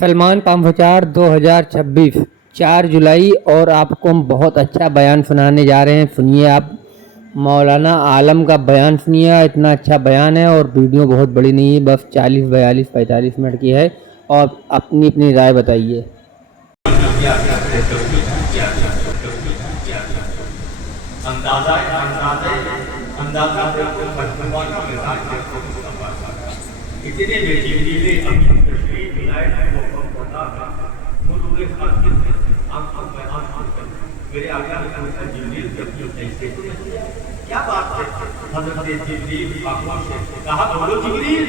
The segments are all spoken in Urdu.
سلمان پامفچار 2026 4 جولائی اور آپ کو ہم بہت اچھا بیان سنانے جا رہے ہیں. سنیے آپ مولانا عالم کا بیان سنیے. اتنا اچھا بیان ہے اور ویڈیو بہت بڑی نہیں ہے, بس 40 42 45 منٹ کی ہے, اور اپنی رائے بتائیے. اتنے میں جبریل امین تشریف لائے وہ خدا مجھے خاطر ہے آنکھوں میں آنکھوں میں میرے آقا نے کہا جبریل جب یہ ایسے کیا بات ہے. حضرت جبریل آنکھوں سے کہا بولو جبریل.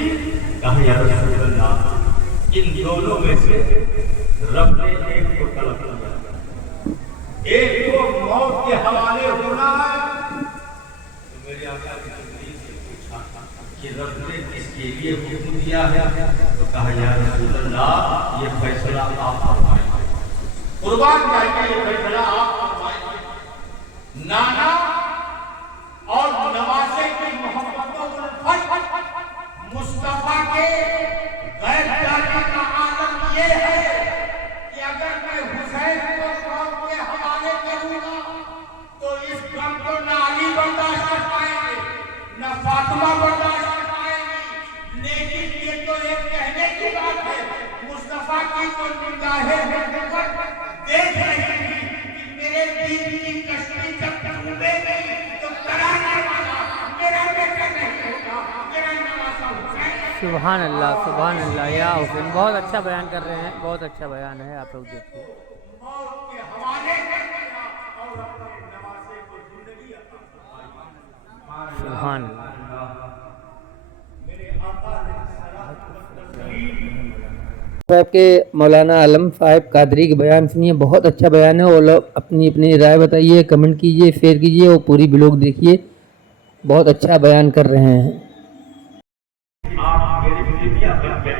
کہا یا رسول اللہ ان دونوں میں سے رب نے ایک کو طلب کیا, ایک کو موت کے حوالے ہونا ہے. میرے آقا نے جبریل سے پوچھا کہ رب نے کس کے لیے حکم دیا ہے؟ تو کہا یا رسول اللہ یہ فیصلہ آپ فرمائیں. قربان جائے یہ فیصلہ آپ فرمائیں. نانا اور نواسے کی محبتوں پر مصطفیٰ کے غیر جانے کا عالم یہ ہے کہ اگر میں حسین کو موت کے حوالے کروں گا تو اس غم کو نہ علی برداشت کر پائیں گے نہ فاطمہ برداشت کر پائیں گی. لیکن یہ تو ایک کہنے کی بات ہے. مصطفیٰ کی تو نگاہیں دیکھ رہی ہیں کہ میرے دین کی کشتی جب ڈوبے گی تو کرانے والا میرا بیٹا نہیں ہوگا, میرا نواسا حسین. سبحان اللہ سبحان اللہ. یا حسین بہت اچھا بیان کر رہے ہیں, بہت اچھا بیان ہے. آپ لوگ دیکھیے. موت کے حوالے کر دیا اور اپنے نواسے کو زندگی عطا فرمائی. سبحان اللہ. میرے آقا نے صلاۃ و تسلیم صاحب کے مولانا عالم صاحب قادری کے بیان سنیے. بہت اچھا بیان ہے. اور لوگ اپنی رائے بتائیے, کمنٹ کیجیے, شیئر کیجیے اور پوری ولاگ دیکھیے. بہت اچھا بیان کر رہے ہیں. آپ میری بیٹیاں بن گئے.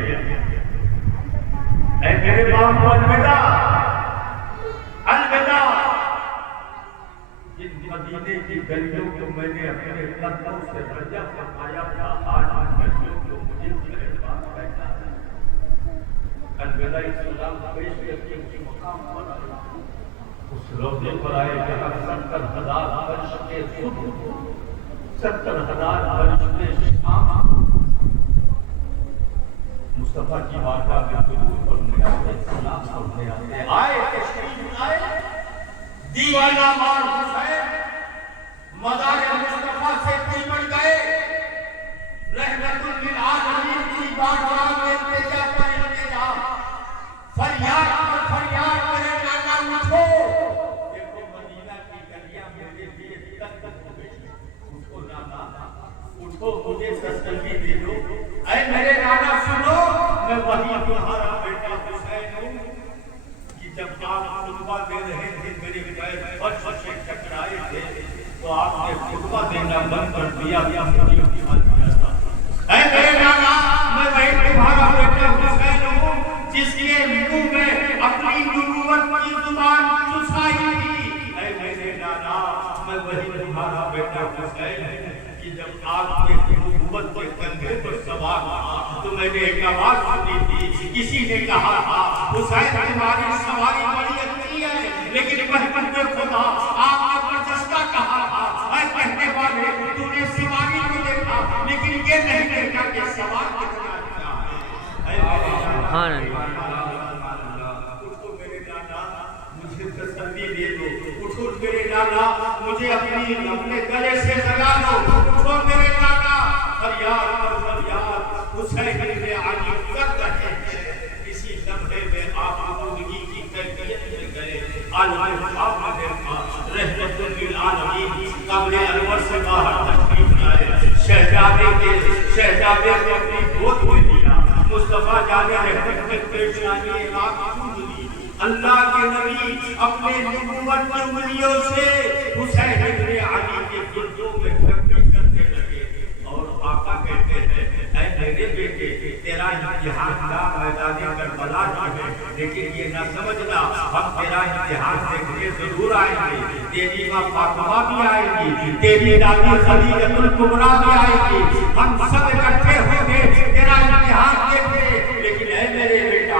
اے میرے باپ کو الوداع الوداع. جن مدینے کی گلیوں کو میں نے اپنے قدموں سے رجا فرمایا تھا, آج ان گلیوں کو مجھے میرے پاس بیٹھا ہے. الوداع اسلام پیش کر کے اسی مقام پر آیا, اس روضے پر آئے جہاں 70,000 فرشتے صبح 70,000 فرشتے شام مصطفیٰ کی بارگاہ میں درود پڑھنے آتے, سلام پڑھنے آتے. آئے تشریف لائے دیوانہ مار حسین مزار مصطفیٰ سے پیمڑ گئے. رحمت للعالمین کی بارگاہ میں التجا پر التجا, فریاد پر فریاد کرے نانا اٹھو. دیکھو مدینہ کی گلیاں میرے لیے تنگ ہو گئی. اٹھو نانا اٹھو, مجھے تسلی دے دو. اے میرے نانا سنو, میں وہی تمہارا بیٹا حسین ہوں کہ جب آپ خطبہ دے رہے تھے میرے پیر فرش سے ٹکرائے تھے تو آپ نے خطبہ دینا بند کر دیا. اے میرے نانا میں وہی تمہارا بیٹا حسین ہوں جس کے منہ میں اپنی نبوت کی زبان چسائی تھی. اے میرے نانا میں وہی تمہارا بیٹا حسین ہوں کہ جب آپ کے نبوت کے کندھے پر سوار تھا تو میں نے ایک آواز سنی تھی. کسی نے کہا تھا حسین تمہاری سواری بڑی اچھی ہے لیکن محمد خدا آپ کا برجستہ کہا تھا. اے کہنے والے تو نے سواری کو دیکھا لیکن یہ نہیں دیکھا کہ سوار کتنا اچھا ہے. سبحان اللہ. اٹھو میرے نانا مجھے تسلی دے دو. اٹھو میرے نانا مجھے اپنے گلے سے لگا دو. اٹھو میرے نانا فریاد پر فریاد حسین بن علی کر رہے ہیں. اسی لمحے میں آپ زندگی کی کیفیت میں گئے. عالم خواب میں دیکھا رحمت للعالمین قبر انور سے باہر تشریف لائے. شہزادے کو اپنی گود میں لیا. مصطفیٰ جانے رحمت میں پیشانی آنکھ چوم لی. اللہ کے نبی اپنے نبوت کی انگلیوں سے حسین بن علی کے گردوں میں گھٹی کرنے لگے. اور آقا کہتے ہیں اے میرے بیٹے تیرا امتحان کا میدان کربلا کی ہے, لیکن یہ نہ سمجھنا ہم تیرا امتحان دیکھنے ضرور آئیں گے. تیری ماں فاطمہ بھی آئے گی, تیری دادی خدیجہ الکبریٰ بھی آئے گی. ہم سب اکٹھے ہوں گے تیرا امتحان دیکھنے. لیکن اے میرے بیٹا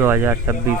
2026।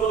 2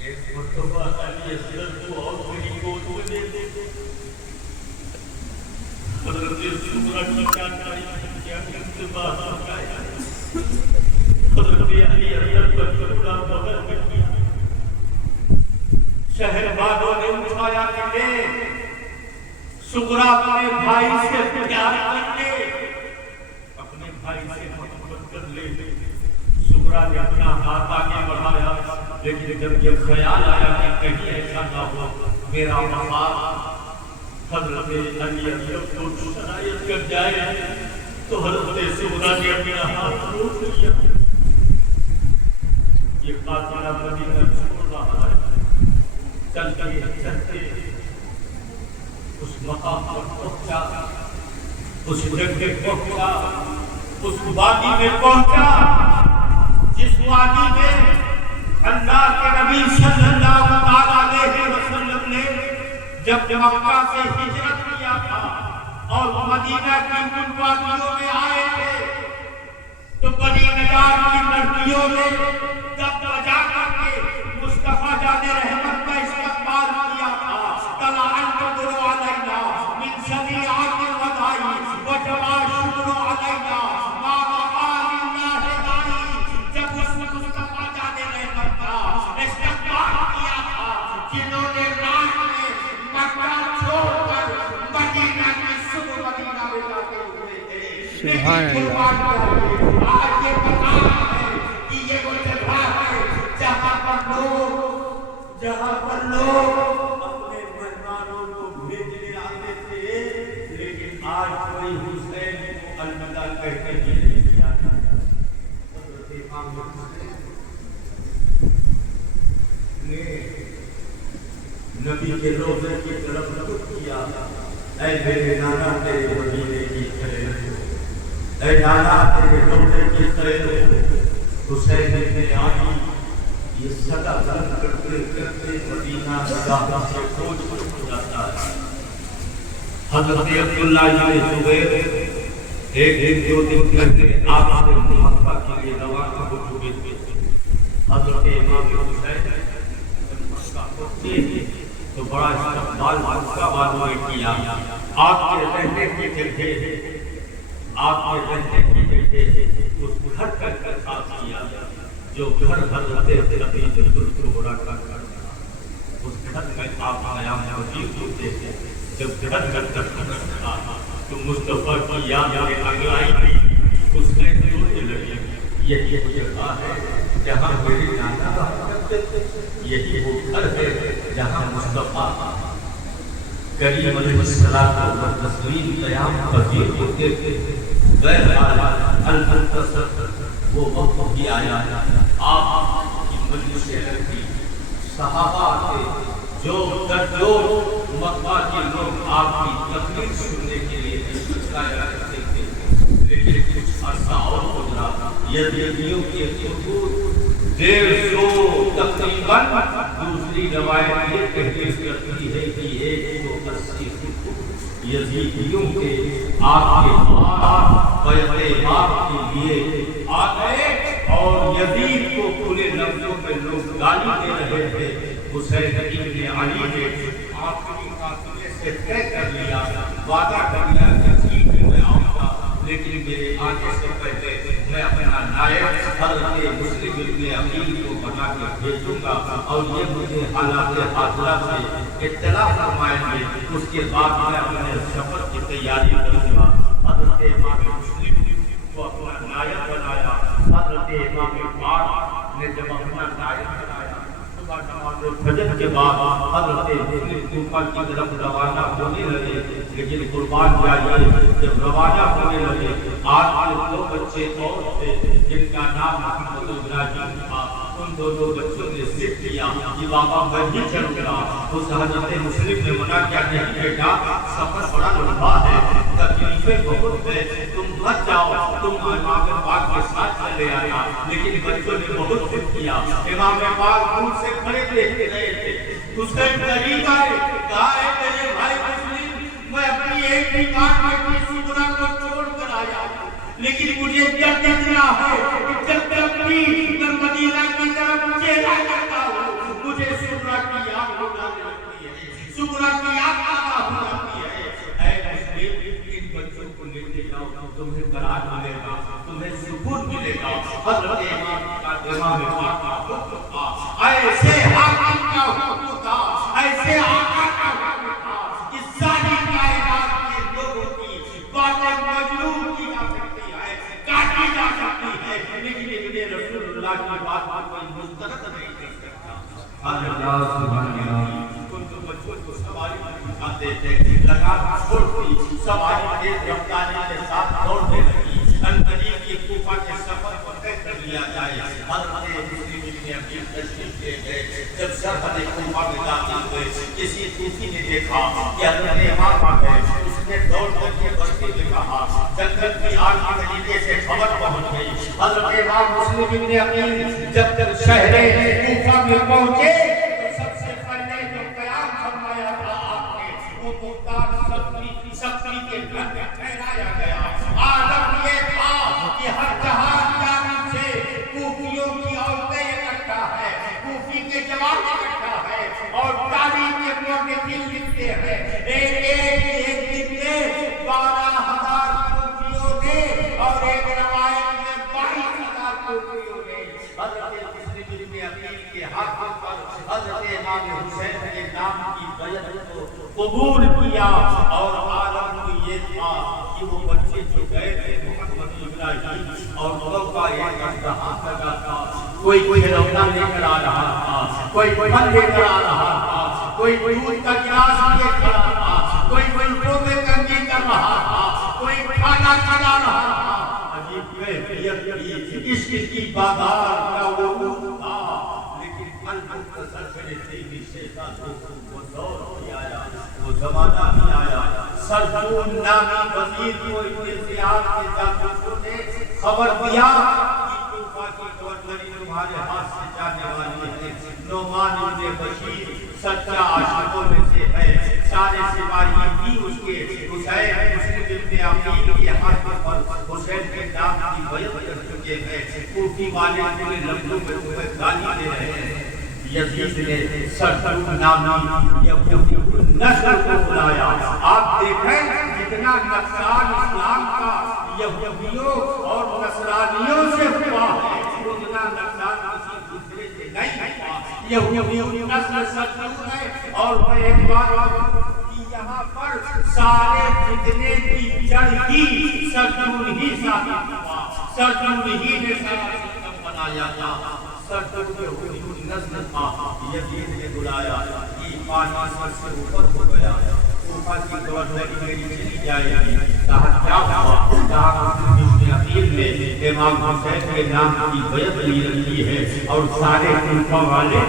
ایک مرتبہ علی اصغر کو اور میری گود میں دے دے حضرت صغرا کی جانکاری کیا کہ بات بتایا حضرت علی اصغر پر چھوڑا بغل میں کیا شہر بادوں نے اٹھایا کہ لے صغرا اپنے بھائی سے پیار کر لے اپنے بھائی سے محبت کر لے صغرا نے اپنا ہاتھ آگے بڑھایا لیکن جب یہ خیال آیا کہ کہیں ایسا نہ ہو میرا وفا حضرت علی اصغر کو شرائط کر جائے تو حضرت صغرا نے اپنا ہاتھ روک لیا یہ قاتلہ مدینہ چھوڑ رہا ہے چلتے اس مقام پر پہنچا اس جگہ پہنچا اس وادی میں پہنچا جس وادی میں اللہ کے نبی صلی اللہ علیہ وسلم نے جب مکہ سے ہجرت کیا تھا اور مدینہ کی ان وادیوں میں آئے تھے تو بنی نجار کی لڑکیوں نے دب بجا کر کے مصطفیٰ جان رحمت کا استقبال کیا تھا طلع البدر علینا من ثنیات الوداع وجب الشکر علینا ما بقا للہ داعی جب اس مصطفیٰ جان رحمت کا استقبال کیا تھا جنہوں نے رات میں مکہ چھوڑ کر مدینہ کی صبح مدینہ میں جاتے ہوئے تھے سبحان اللہ آج یہ بتا ہے کہ یہ وہ جگہ ہے جہاں پر لوگ اپنے مہمانوں کو بھیجنے آتے تھے لیکن آج کوئی حسین کو الوداع کہتے ہی نہیں جاتا حضرت امام حسین نے نبی کے روضے کی طرف رخ کیا اے میرے نانا تیرے مدینے کی خیر اے نانا تیرے روضے کی خیر حسین ابن علی یہ صدا ظلم کرتے کرتے مدینہ صدا سے کھوج ہو جاتا ہے حضرت عبداللہ بن زبیر ایک دن دو دن کرتے آپ سے محبہ کے لیے روانہ ہو چکے تھے حضرت امام حسین مکہ پہنچے تو بڑا استقبال مکہ والوں نے کیا آپ کے رہنے کی جگہ آپ کے رہنے کی جگہ اس گھر کا انتخاب کیا جو گھر حضرت نبی الکبریٰ کا گھر تھا اس گھر میں آپ قیام موجود ہوتے تھے جب گھر کا تھا تو مصطفیٰ کی یاد آگے آئی تھی اس نے سوچنے لگی یہی وہ جگہ ہے جہاں میری نانا رہتے تھے یہی وہ گھر ہے جہاں مصطفیٰ کریم علیہ السلام و تسلیم قیام پذیر ہوتے تھے بہرحال الفصل وہ وقت بھی آیا آپ کی مجلس لگتی صحابہ آتے جو مکہ کے لوگ آپ کی تقریر سننے کے لیے لایا کرتے تھے لیکن کچھ عرصہ اور گزرا یزیدیوں کے خطوط 150 تقریباً دوسری روایت یہ تحقیق کرتی ہے کہ 180 خطوط یزیدیوں کے آپ کے بعد بیعت امام کے لیے آ گئے اور یزید کو کھلے لفظوں میں لوگ گالی دے رہے تھے حسین ابن علی نے آخری قافلے سے طے کر لیا وعدہ کر لیا کہ ٹھیک ہے میں آؤں گا لیکن میرے آنے سے پہلے میں اپنا نائب حضرت مسلم ابن عقیل کو بنا کے بھیجوں گا اور یہ مجھے حالات حاضرہ سے اطلاع فرمائیں گے اس کے بعد میں اپنے سفر کی تیاری کروں گا حضرت امام مسلم کو اپنا نائب بنایا حضرت امام پاک نے جب اپنا نائب بنایا صبح نماز فجر کے بعد حضرت مسلم کوفہ کی طرف روانہ ہونے لگے لیکن قربان جائیے جب روانہ ہونے لگے آج کے 2 بچے اور تھے جن کا نام محمد ابراہیم تھا ان دونوں بچوں نے ضد کیا کہ بابا میں بھی چلوں گا اس حضرت مسلم نے منع کیا نہیں بیٹا سفر بڑا لمبا ہے تکلیفیں بہت ہے تم مت جاؤ تم امام پاک کے ساتھ چلے آیا لیکن بچوں نے بہت ضد کیا امام پاک دور سے کھڑے دیکھ رہے تھے حسین قریب آئے کہا ہے میرے بھائی مسلم میں اپنی ایک بھی کار میں صغرا کو چھوڑ کر آیا لیکن مجھے ڈر لگ رہا ہے کہ جب اپنی مدینہ کی طرف چہرہ کرتا ہوں مجھے اللہ سبحان تو بچوں کو سواری دکھاتے تھے لگام چھوڑ دی سواری تیز رفتاری کے ساتھ دوڑنے لگی قریب کی کوفہ کے سفر کو طے کر لیا جائے حضرت مسلم ابن عقیل تشریف لے گئے جب سرحد کوفہ میں داخل ہوئے کسی صوفی نے دیکھا کہ حضرت امام آ گئے اس نے دوڑ کر کے بستی میں کہا جنگل کی آگ کے طریقے سے خبر پہنچ گئی حضرت امام مسلم ابن عقیل جب تک شہر کوفہ میں پہنچے تو سب سے پہلے جو قیام فرمایا تھا آپ نے وہ مختار سختی کے گھر میں ٹھہرایا گیا عالم یہ تھا کہ ہر جہان جانب سے کوفیوں کی عورتیں اکٹھا ہے کوفی کے جوان اکٹھا ہے اور تعلیم کے مورخین لکھتے ہیں ایک دن میں 12,000 کوفیوں نے اور ایک روایت میں 22,000 کوفیوں نے حضرت مسلم ابن عقیل کے ہاتھ پر حضرت امام حسین کے نام کی بیعت کو قبول کیا اور عالم کو یہ تھا کہ وہ بچے جو گئے تھے محمد ابراہیم اور لوگوں کا ایک امتحان لگا تھا کوئی کھلونا لے کر آ رہا تھا کوئی پھل لے کر آ رہا تھا کوئی دودھ کا گلاس لے کر آ رہا تھا کوئی بلبوں میں کنگھی کر رہا تھا کوئی کھانا کھلا رہا تھا عجیب کیفیت کی عشق کی بازار کا وہ روح تھا لیکن پھل مختصر کرے تیزی سے وہ دور بھی آیا وہ زمانہ بھی آیا سرجون نامی وزیر کو انتظار کے جاسوسوں نے خبر دیا کہ کوفہ کی گورنری تمہارے ہاتھ سے جانے والی ہے نعمان ابن بشیر سچا عاشقوں میں سے ہے سارے سپاہی بھی اس کے حسین مسلم ابن عقیل کے ہاتھ پر حسین کے نام کی بیعت کر چکے ہیں کوفی والے پورے لفظوں میں تمہیں گالی دے رہے ہیں یزید نے سرجون نامی یہودی نسل کو بلایا آپ دیکھیں جتنا نقصان اسلام کا یہودیوں اور نصرانیوں سے ہوا ہے اتنا نقصان کسی دوسرے سے نہیں ہوا یہودی نسل سرجون ہے اور وہ ایک بار کہ یہاں پر سارے فتنے کی جڑ ہی سرجون ہی ثابت ہوا سرجون ہی نے سارا سسٹم بنایا تھا سرجون یہودی نسل تھا یزید نے بلایا کہ پانی سر سے اوپر ہو گیا کوفہ کی گورنری میری چلی جائے گی کہا کیا ہوا کہا مسلم ابن عقیل نے امام حسین کے نام کی بیعت لی رکھی ہے اور سارے کوفہ والے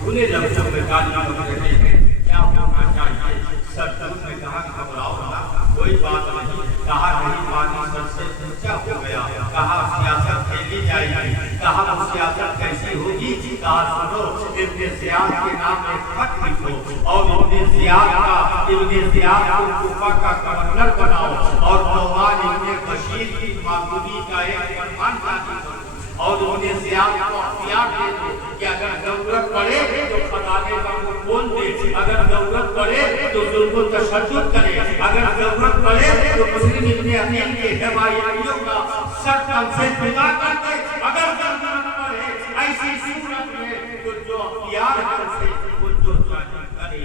کھلے لفظوں میں گالی بک رہے ہیں کیا ہونا چاہیے سرجون نے کہا گھبراؤ نہ کوئی بات نہیں کہا نہیں پانی سر سے اونچا ہو گیا کہا سیاست کھیلی جائے گی کہا وہ سیاست کیسی ہوگی کہا سنو ابن زیاد کے نام ایک خط لکھو اور ابن زیاد کو کوفہ کا گورنر بناؤ اور نعمان ابن بشیر کی معذوری کا ایک فرمان جاری کرو اور ابن زیاد کو اختیار دے دو کہ اگر ضرورت پڑے تو خزانے کا وہ کھول دے اگر ضرورت پڑے تو ظلم و تشدد کرے اگر ضرورت پڑے تو مسلم ابن عقیل کے حمایتیوں کا سر تن سے جدا کر دے اگر ضرورت پڑے ایسی صورت میں تو جو اختیار ہے اسے وہ جو چاہے کرے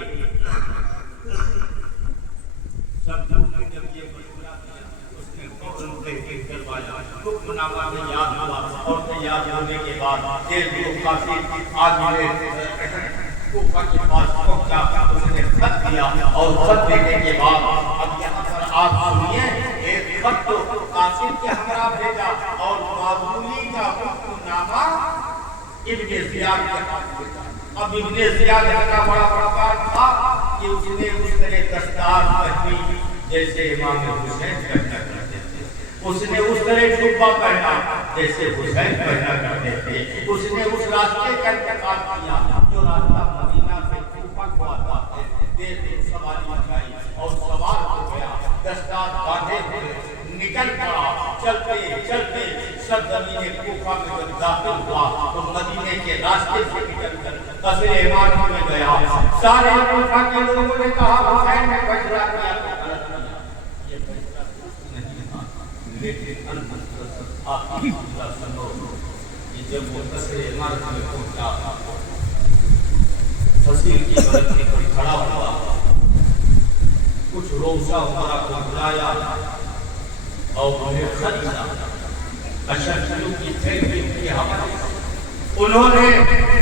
سرجون نے جب یہ مشورہ دیا اس نے فوراً تحقیق کروایا حکم نامہ تیار ہوا اور تیار ہونے کے بعد ایک دو قاصد آدمی کوفہ کے پاس پہنچا اس نے خط دیا اور خط دینے کے بعد اب یہاں پر آپ سنیے ایک خط تو قاصد کے ہمراہ بھیجا اور معمولی کا حکم نامہ ابن زیاد کے پاس بھیجا اب ابن زیاد کا بڑا پرکار تھا کہ اس نے اس طرح دستار پہنی جیسے امام حسین پہنا کرتے تھے اس نے اس طرح جبہ پہنا جیسے حسین پہنا کرتے تھے اس نے اس راستے کا انتخاب کیا جو راستہ مدینہ سے کوفہ کو آتا ہے دیر دیر سواری مچائی اور سوار ہو گیا دستار باندھے ہوئے نکل پڑا چلتے چلتے سرزمین کوفہ میں جب داخل ہوا تو مدینے کے راستے سے نکل کر قصر امام میں گیا سارے کوفہ کے لوگوں نے کہا حسین نے فیصلہ کیا تو غلط کیا یہ فیصلہ نہیں تھا لیکن آپ کی فیصلہ سنو کہ جب وہ قصر امام میں پہنچا فصیل کی برکتی پر کھڑا ہوا کچھ روزہ ہمارا کو بلایا اور انہیں خریدا اشرفیوں کی تھیلی کے حوالے انہوں نے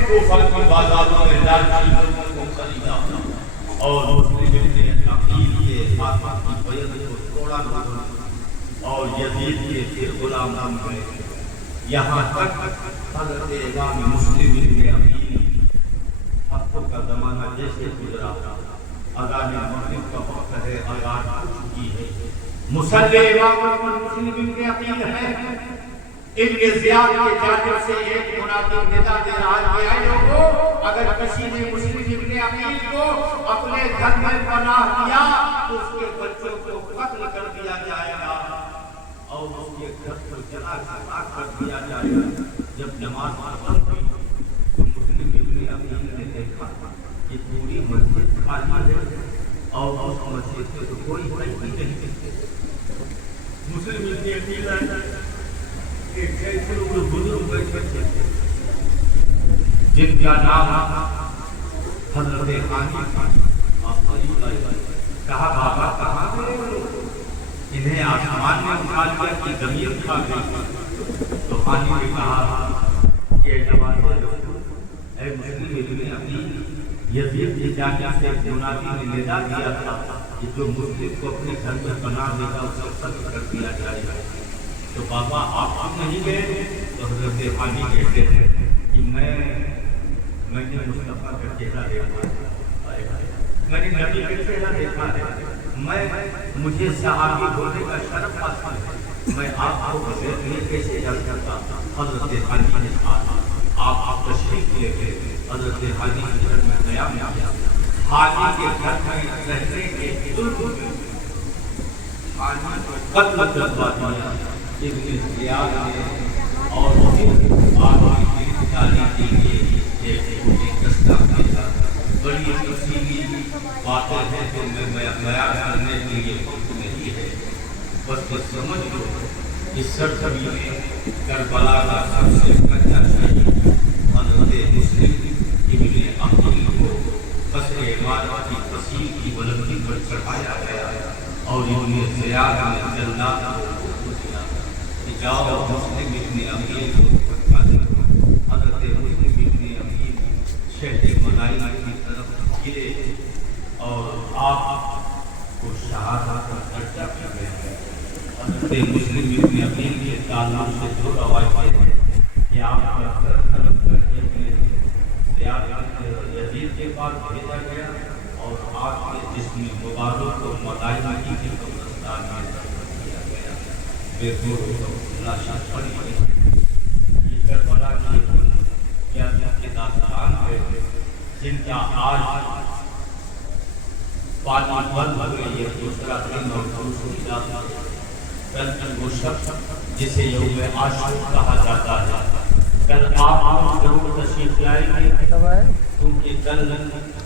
کوفہ کی بازاروں میں لالچی لوگوں کو خریدا اور مسلم نے عقیل کے فاطمہ کی بیعت کو توڑا اور یزید کے پھر غلام بن گئے. یہاں تک حضرت امام مسلم ابن عقیل حقوں کا زمانہ جیسے گزرا اذان مغرب کا وقت ہے, اذان ہو چکی ہے, مصلی امام مسلم ابن عقیل ہے. ابن زیاد کی جانب سے ایک منادی ندا دے رہا ہے, اے لوگوں اگر کسی نے مسلم ابن عقیل کو اپنے گھر میں پناہ دیا تو اس کے بچوں کو قتل کر دیا جائے گا اور اس کے گھر کو جلا کر دیا جائے گا. جب نماز ختم ہوئی تو مسلم ابن عقیل نے دیکھا کہ پوری مسجد خالی ہے اور اس مسجد سے تو کوئی نہیں. مسلم ابن عقیل ایک ایسے بزرگ بیٹھے تھے جن کا نام حضرت خانی تھا. کہا بابا کہاں گئے؟ انہیں آسمان میں اٹھا لیا کہ زمین کھا گئی. تو خانی نے کہا کہ اے مسلم ابن عقیل, یزید کی جانب سے منادی نے ندا دیا تھا کہ جو مسلم کو اپنے گھر میں پناہ دے گا اسے قتل کر دیا جائے گا. تو بابا آپ نہیں گئے؟ تو حضرت خانی کہتے ہیں کہ میں نے مصطفیٰ کا چہرہ دیکھا, میں نے نبی کا چہرہ دیکھا ہے, مجھے صحابی ہونے کا شرف حاصل ہے, میں آپ کو بغیر نہیں کیسے جا سکتا. حضرت خانی نے کہا آپ تشریف لے گئے. حضرت خانی کے گھر میں قیام کیا. خانی کے گھر میں رہنے کے ظلم میں خانی کو قتل کروا دیا. ابن زیاد نے اور پھر آدمی کی نکالی کے لیے ایک دستہ بھیجا. بڑی تفصیلی باتیں ہیں تو میں بیان کرنے کے لیے وقت نہیں ہے, بس سمجھ لو اس سرزمین میں کربلا کا سب سے کچا شہید حضرت مسلم ابن عقیل کو قصر عمارت کی فصیل کی بلندی پر چڑھایا گیا اور ابن زیاد نے جلدات کو جاؤ مسلم ابن عقیل کو پکا دیا. حضرت مسلم ابن عقیل شہر مدائن کی طرف گرے اور آپ کو شہادت کا درجہ دیا گیا. حضرت مسلم ابن عقیل کے تعلق سے جو روایتیں ہیں کہ آپ کا طلب کر کے یزید کے پاس بھیجا گیا اور آپ کے جسم مبارک کو مدائن کی قبرستان میں دفن کیا گیا. بے لاشیں پڑی یہ کربلا کی قیادت کے داستان ہے جن کا آج پانی بند ہو گئی. یہ دوسرا دن اور دوسری رات کل وہ شخص جسے یوم عاشور کہا جاتا ہے, کل آپ ضرور تشریف لائیں گے کیونکہ کل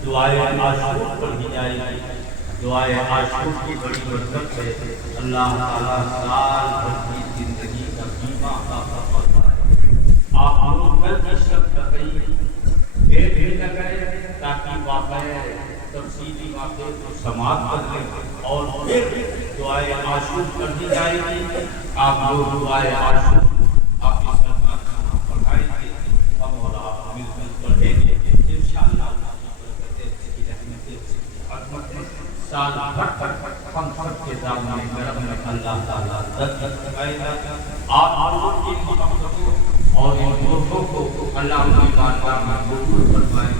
دعائے عاشور پڑھی جائے گی. دعائے عاشور کی بڑی برکت ہے. اللہ تعالیٰ سال بھر کی زندگی کا بیمہ عطا فرماتا ہے. آپ لوگ کل کی شب تقریب دیر بھی نہ کریں تاکہ واقعہ تفصیلی واقعے کو سماعت کر لیں اور پھر دعائے عاشور پڑھی جائے گی. آپ لوگ دعائے عاشور آپ کی سرکار پڑھائیں گے اور آپ مل کر پڑھیں گے انشاءاللہ. سال بھر تک ہم سب کے سامنے کرم میں اللہ تعالیٰ درد لگائے گا. آپ لوگوں کی محبتوں اور ان دوستوں کو اللہ کی بارگاہ میں قبول فرمائے.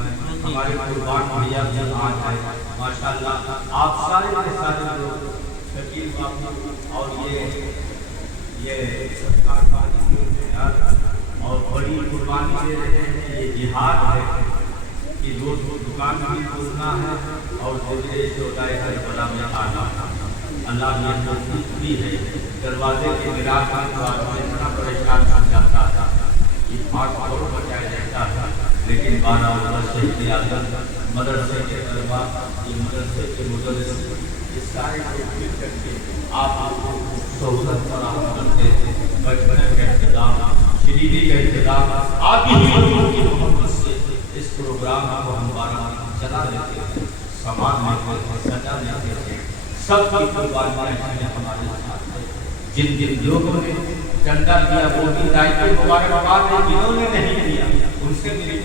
ہمارے قربان بھیا بھی آ جائے ماشاءاللہ. آپ سارے کے سارے لوگ شکیل باپو اور یہ سرکار بانی اور بڑی قربانی دے رہے ہیں. یہ جہاد ہے کہ روز وہ دکان بھی کھولنا ہے اور دوسرے شہدائے کربلا میں آنا. اللہ نے توفیق دی ہے. دروازے کے مراج میں اتنا پریشان ہو جاتا تھا کہ بھاگ دوڑ بچایا جاتا تھا, لیکن 12 مدرسے کی عادت, مدرسے کے طلباء, یہ مدرسے کے مدرس, یہ سارے لوگ مل کر کے آپ کو سہولت فراہم کرتے تھے. بچپنے کا انتظام, شریری کا انتظام, آپ ہی لوگوں کی محبت سے اس پروگرام کو ہم 12 چلا لیتے ہیں, سامان لیتے ہیں, سجا لیتے ہیں. سب کی قربانیاں ہمارے ساتھ ہیں. جن لوگوں نے چندہ دیا وہ بھی دائیں مبارکباد ہے, جنہوں نے نہیں دیا ان سے میری